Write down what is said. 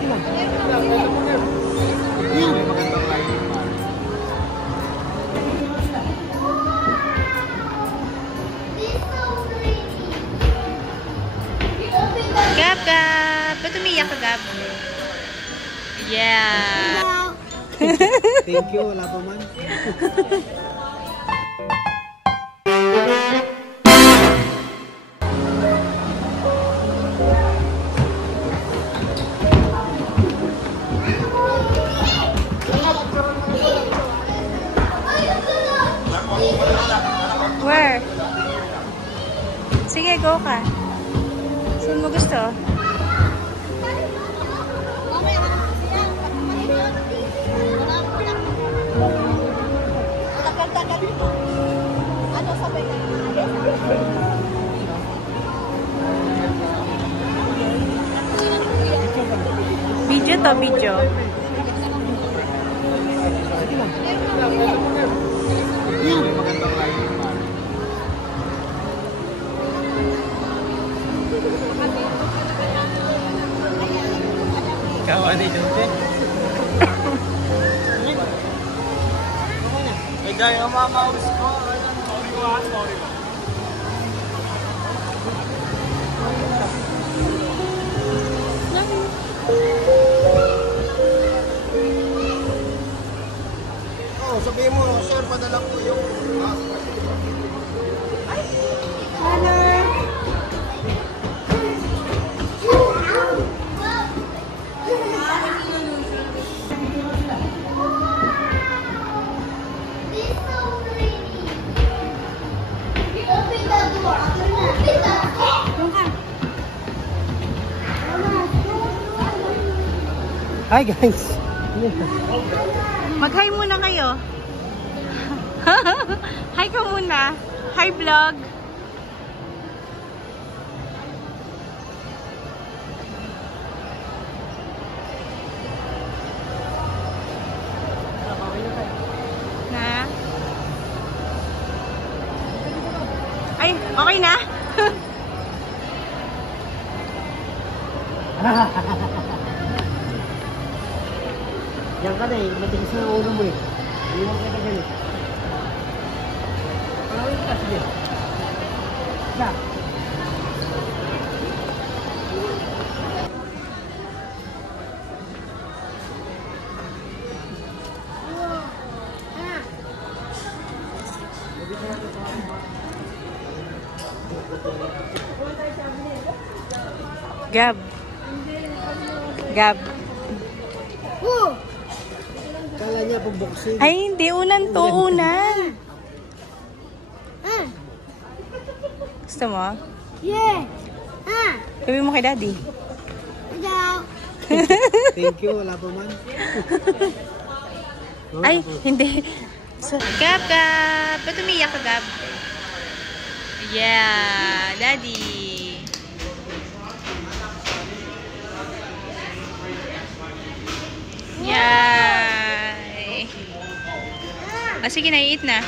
Gab, Gab! Ba't umiyak ka, Gab? Yeah! Thank you, wala pa man. Where? Sige, go ka. Saan mo gusto? Video to, video. Kawan ni Jonte. Ay, ang mga mouse ko. Sorry ko. Oh, sabihin mo, sir, padala ko yung... Hi guys! Mag-hi muna kayo. Hi ka muna. Hi vlog. Na? Ay, okay na? Yan ka na eh, matigas na ulo mo eh. Iwan ka na ganit. Palawin ka, sige. Siya. Gab. Gab. Kala niya pag-boxing. Ay, hindi. Unan to. Unan. Gusto mo? Yeah. Sabi mo kay daddy. Hello. Thank you, wala pa man. Ay, hindi. Gab, Gab. Ba't umiyak ka, Gab? Yeah. Daddy. Yay! Ah, sige, nai-eat na.